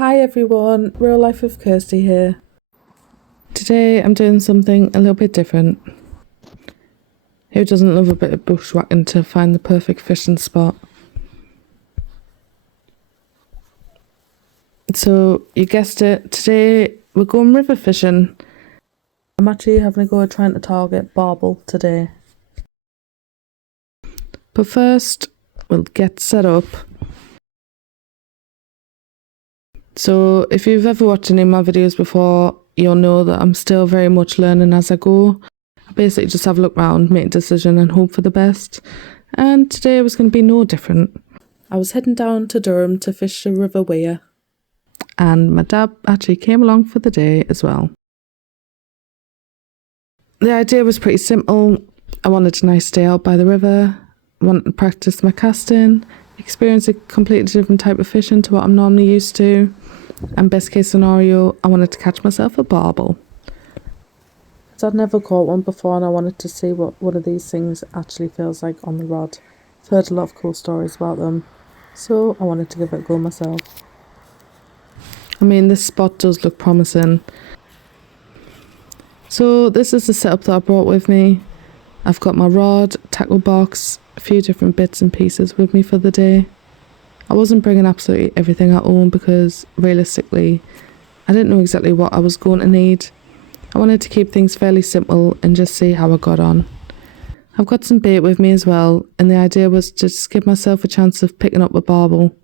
Hi everyone, Real Life with Kirsty here. Today I'm doing something a little bit different. Who doesn't love a bit of bushwhacking to find the perfect fishing spot? So you guessed it, today we're going river fishing. I'm actually having a go at trying to target barbel today. But first we'll get set up. So if you've ever watched any of my videos before, you'll know that I'm still very much learning as I go. I basically just have a look around, make a decision and hope for the best. And today was going to be no different. I was heading down to Durham to fish the River Weir. And my dad actually came along for the day as well. The idea was pretty simple. I wanted a nice day out by the river, wanted to practice my casting, experience a completely different type of fishing to what I'm normally used to, and best case scenario, I wanted to catch myself a barbel. So I'd never caught one before and I wanted to see what one of these things actually feels like on the rod. I've heard a lot of cool stories about them, so I wanted to give it a go myself. I mean, this spot does look promising. So this is the setup that I brought with me. I've got my rod, tackle box, a few different bits and pieces with me for the day. I wasn't bringing absolutely everything I own because realistically I didn't know exactly what I was going to need. I wanted to keep things fairly simple and just see how I got on. I've got some bait with me as well, and the idea was to just give myself a chance of picking up a barbel.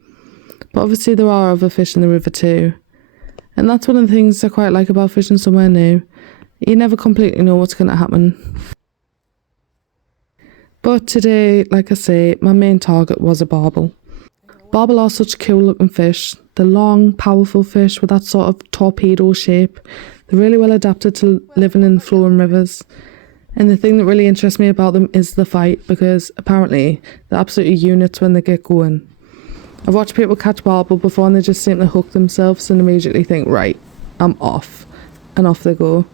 But obviously there are other fish in the river too, and that's one of the things I quite like about fishing somewhere new. You never completely know what's going to happen. But today, like I say, my main target was a barbel. Barbel are such cool looking fish. They're long, powerful fish with that sort of torpedo shape. They're really well adapted to living in flowing rivers. And the thing that really interests me about them is the fight, because apparently they're absolutely units when they get going. I've watched people catch barbel before and they just seem to hook themselves and immediately think, right, I'm off. And off they go.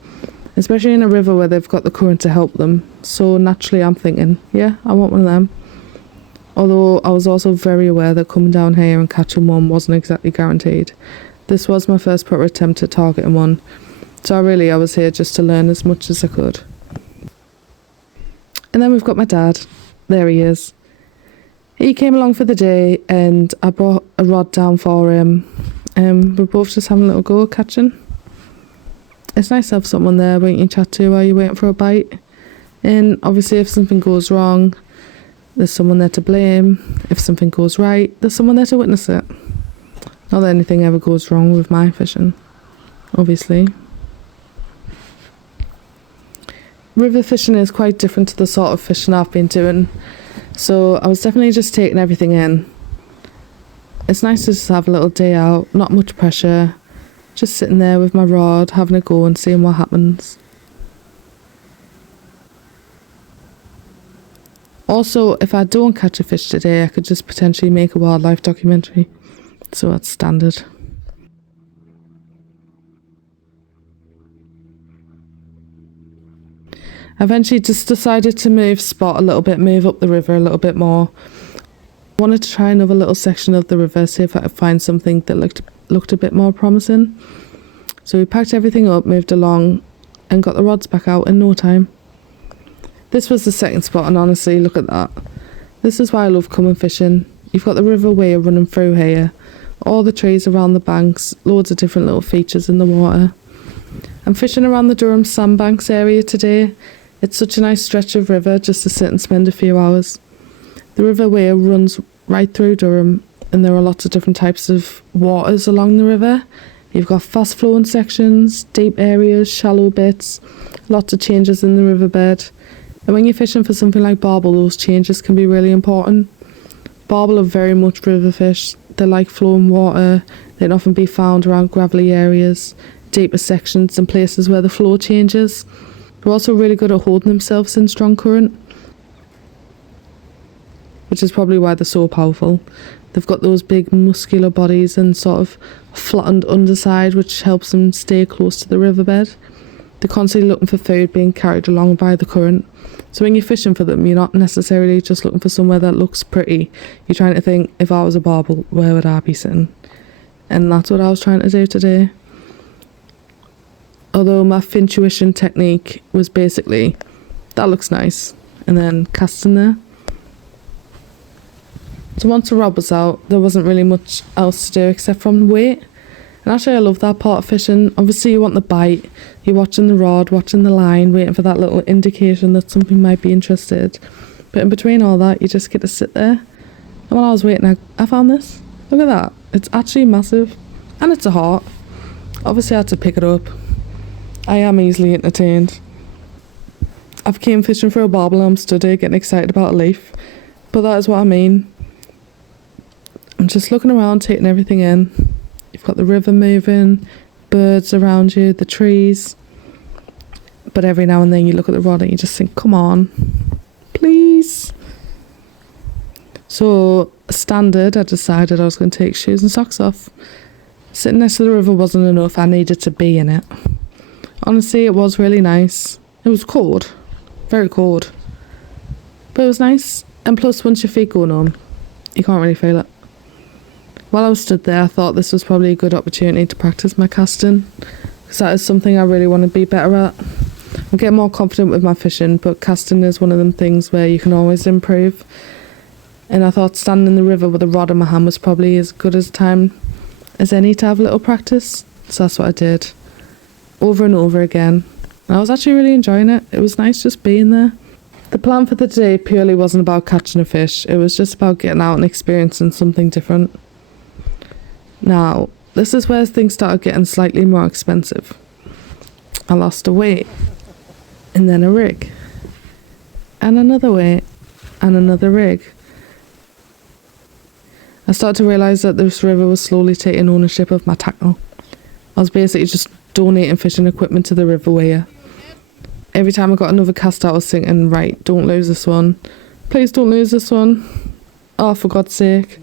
Especially in a river where they've got the current to help them. So naturally I'm thinking, yeah, I want one of them. Although I was also very aware that coming down here and catching one wasn't exactly guaranteed. This was my first proper attempt at targeting one. So I was here just to learn as much as I could. And then we've got my dad. There he is. He came along for the day and I brought a rod down for him. We're both just having a little go at catching. It's nice to have someone there where you can chat to while you're waiting for a bite. And obviously if something goes wrong, there's someone there to blame. If something goes right, there's someone there to witness it. Not that anything ever goes wrong with my fishing, obviously. River fishing is quite different to the sort of fishing I've been doing, so I was definitely just taking everything in. It's nice to just have a little day out, not much pressure, just sitting there with my rod, having a go and seeing what happens. Also, if I don't catch a fish today, I could just potentially make a wildlife documentary, so that's standard. I eventually just decided to move spot a little bit, move up the river a little bit more. I wanted to try another little section of the river, see if I could find something that looked a bit more promising. So we packed everything up, moved along, and got the rods back out in no time. This was the second spot, and honestly, look at that. This is why I love coming fishing. You've got the River Weir running through here, all the trees around the banks, loads of different little features in the water. I'm fishing around the Durham sandbanks area today. It's such a nice stretch of river just to sit and spend a few hours. The River Weir runs right through Durham, and there are lots of different types of waters along the river. You've got fast flowing sections, deep areas, shallow bits, lots of changes in the riverbed. And when you're fishing for something like barbel, those changes can be really important. Barbel are very much river fish. They like flowing water. They can often be found around gravelly areas, deeper sections and places where the flow changes. They're also really good at holding themselves in strong current, which is probably why they're so powerful. They've got those big muscular bodies and sort of flattened underside, which helps them stay close to the riverbed. They're constantly looking for food being carried along by the current. So when you're fishing for them, you're not necessarily just looking for somewhere that looks pretty. You're trying to think, if I was a barbel, where would I be sitting? and that's what I was trying to do today. Although my intuition technique was basically, that looks nice, and then casting there. So once the rod was out, there wasn't really much else to do except from wait. And actually I love that part of fishing. Obviously you want the bite, you're watching the rod, watching the line, waiting for that little indication that something might be interested. But in between all that, you just get to sit there. And while I was waiting, I found this. Look at that. It's actually massive. And it's a heart. Obviously I had to pick it up. I am easily entertained. I've came fishing for a barbel and I'm stood here getting excited about a leaf. But that is what I mean. I'm just looking around, taking everything in. You've got the river moving, birds around you, the trees. But every now and then you look at the rod and you just think, come on, please. So, standard, I decided I was going to take shoes and socks off. Sitting next to the river wasn't enough, I needed to be in it. Honestly, it was really nice. It was cold, very cold. But it was nice, and plus once your feet go numb, you can't really feel it. While I was stood there, I thought this was probably a good opportunity to practice my casting, because that is something I really want to be better at. I'm getting more confident with my fishing, but casting is one of them things where you can always improve. And I thought standing in the river with a rod in my hand was probably as good as time as any to have a little practice. So that's what I did, over and over again. And I was actually really enjoying it. It was nice just being there. The plan for the day purely wasn't about catching a fish. It was just about getting out and experiencing something different. Now, this is where things started getting slightly more expensive. I lost a weight, and then a rig, and another weight, and another rig. I started to realise that this river was slowly taking ownership of my tackle. I was basically just donating fishing equipment to the river weir. Every time I got another cast out, I was thinking, right, don't lose this one. Please don't lose this one. Oh, for God's sake.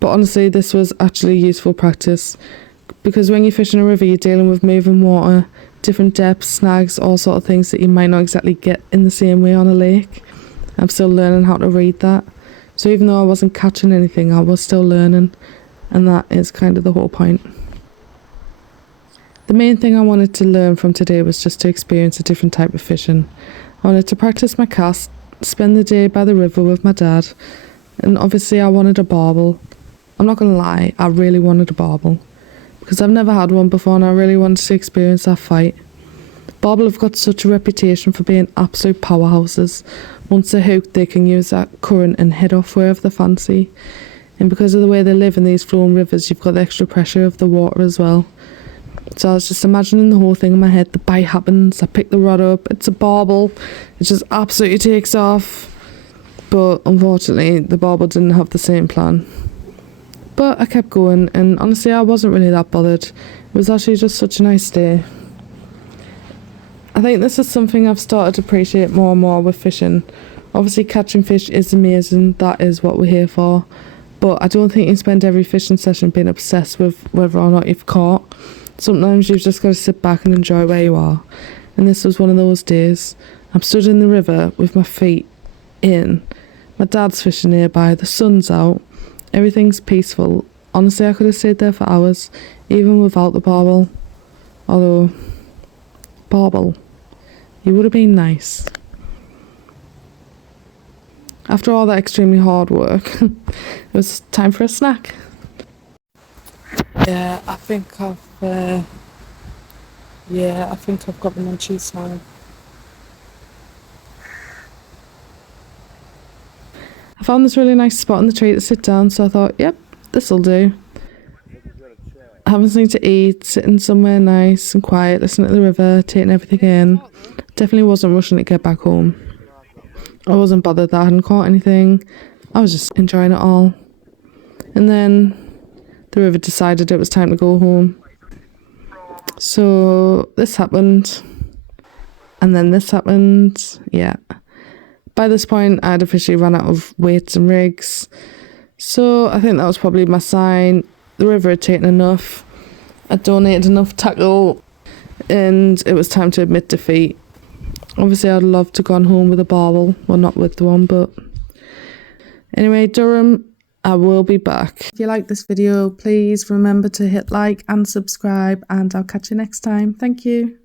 But honestly, this was actually useful practice, because when you're fishing a river, you're dealing with moving water, different depths, snags, all sort of things that you might not exactly get in the same way on a lake. I'm still learning how to read that. So even though I wasn't catching anything, I was still learning, and that is kind of the whole point. The main thing I wanted to learn from today was just to experience a different type of fishing. I wanted to practice my cast, spend the day by the river with my dad, and obviously I wanted a barbel. I'm not going to lie, I really wanted a barbel, because I've never had one before and I really wanted to experience that fight. Barbel have got such a reputation for being absolute powerhouses. Once they're hooked, they can use that current and head off wherever they fancy. And because of the way they live in these flowing rivers, you've got the extra pressure of the water as well. So I was just imagining the whole thing in my head. The bite happens, I pick the rod up, it's a barbel, it just absolutely takes off. But unfortunately, the barbel didn't have the same plan. But I kept going, and honestly I wasn't really that bothered. It was actually just such a nice day. I think this is something I've started to appreciate more and more with fishing. Obviously catching fish is amazing, that is what we're here for. But I don't think you spend every fishing session being obsessed with whether or not you've caught. Sometimes you've just got to sit back and enjoy where you are. And this was one of those days. I'm stood in the river with my feet in. My dad's fishing nearby, the sun's out. Everything's peaceful. Honestly, I could have stayed there for hours, even without the barbel. Although, barbel, you would have been nice. After all that extremely hard work, it was time for a snack. Yeah, I think I've got the munchies now. I found this really nice spot in the tree to sit down, so I thought, yep, this'll do. Having something to eat, sitting somewhere nice and quiet, listening to the river, taking everything in. Definitely wasn't rushing to get back home. I wasn't bothered that I hadn't caught anything. I was just enjoying it all. And then the river decided it was time to go home. So this happened. And then this happened. Yeah. By this point, I had officially run out of weights and rigs. So I think that was probably my sign. The river had taken enough. I donated enough tackle. And it was time to admit defeat. Obviously, I'd love to have gone home with a barbel. Well, not with the one, but... Anyway, Durham I will be back. If you like this video, please remember to hit like and subscribe, and I'll catch you next time. Thank you.